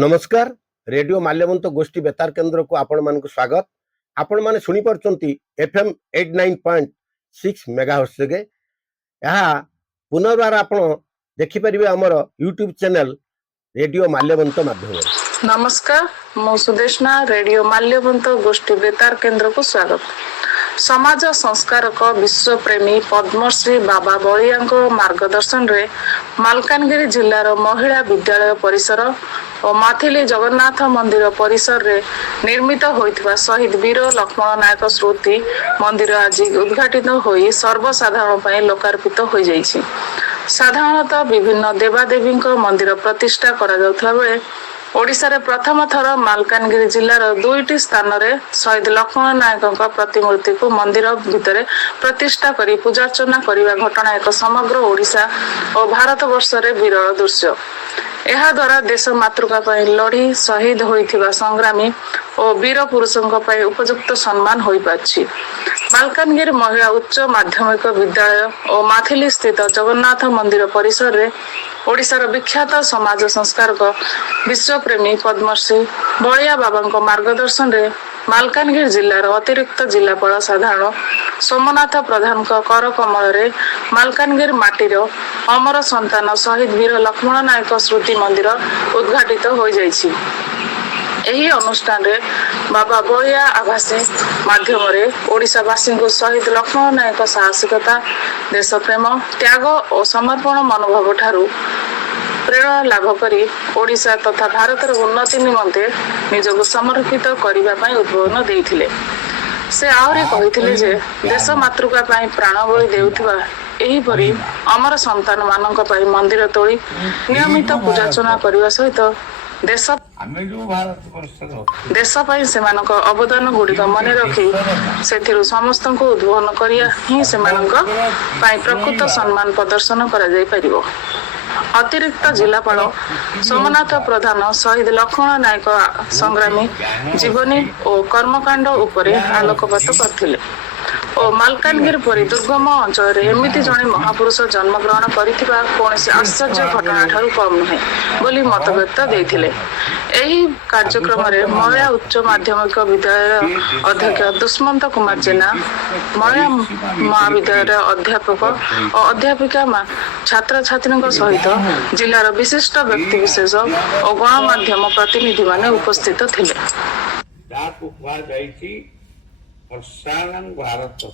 नमस्कार। रेडियो माल्यवंत गोष्ठी बेतार केन्द्र को आपण मान स्वागत। आपण माने सुनी परचंती एफएम 89.6 मेगाहर्ट्ज गे। यहाँ पुनर्बार आपण देखि परिबे हमर यूट्यूब चैनल रेडियो माल्यवंत माध्यम। नमस्कार, मो सुदेशना रेडियो माल्यवंत गोष्ठी बेतार केन्द्र को स्वागत। समाज संस्कारक विश्व प्रेमी पद्मश्री बाबा बलिया मार्गदर्शन रे मालकानगिरी जिल्लार महिला विद्यालय परिसर और माथिली जगन्नाथ मंदिर परिसर रे निर्मित होइतबा शहीद वीर लक्ष्मण नायक स्मृति मंदिर आज उद्घाटित होई सर्वसाधारण पय लोकार्पित हो जाइछि। साधारणतः विभिन्न देवादेवी मंदिर प्रतिष्ठा करा जाउथला बेले ओडिशा रे प्रथम थर मालकानगिरी जिल्लार दुईटी स्थान रे शहीद लक्ष्मण नायक प्रतिमूर्ति को मंदिर भितर प्रतिष्ठा करी पूजार्चना करिवा घटना एक समग्र ओडिशा और भारत वर्ष रे विरल दृश्य। एहा द्वारा देश मातृका पय लड़ी शहीद होइथिबा संग्रामी और वीर पुरुषों पय उपयुक्त सम्मान होई पाछि। मालकानगिरी महिला उच्च माध्यमिक विद्यालय और माथिली स्थित जगन्नाथ मंदिर परिसर रे ओडिशार विख्यात समाज संस्कारक विश्वप्रेमी पद्मश्री बलिया बाबा मार्गदर्शन रे मालकानगिरी जिल्लार अतिरिक्त जिलापाल साधारण सोमनाथ प्रधान कर कमल रे मालकानगिरी माटीर अमर संतान शहीद वीर लक्ष्मण नायक स्मृति मंदिर उद्घाटित हो जाइछि। एही अनुष्ठान रे बाबा बलिया आभासी माध्यम रे ओडिशावासी को शहीद लक्ष्मण नायक साहसिकता देश प्रेम त्याग और समर्पण मनोभाव ठारू प्रेरणा लाभ करी ओडिशा तथा भारतर उन्नति निमंते निजको समर्पित करबा पय उद्बोधन देइथिले। से आहुरी कहिथिले जे देश मातृका पय प्राण बलि देउथिबा एही परी अमर संतान मानक पय मंदिर तोड़ी नियमित पूजार्चना करबा सहित देश सेमानक अवदान गुड़िक मन रखी से समस्त को उद्बोधन करिया ही सेमानक पय प्रकृत सम्मान प्रदर्शन करा जाय परिबो। अतिरिक्त जिलापाल सोमनाथ प्रधान शहीद लक्ष्मण नायक संग्रामी जीवनी और कर्मकांड उपरे आलोकपात करथिले और मालकानगिरी परी दुर्गम अंचल एमिति जणे महापुरुष जन्म ग्रहण करिथिबा कोनसी आश्चर्य घटना ठारू कम नहे बोली मत व्यक्त देथिले। एही कार्यक्रम रे महिला उच्च माध्यमिक विद्यालय अध्यक्ष दुष्मंत कुमार जेना महिला महाविद्यालय अध्यापक और अध्यापिका छात्र छात्री सहित जिलार विशिष्ट व्यक्ति विशेष और गणमाध्यम प्रतिनिधि माने उपस्थित थिले। भारत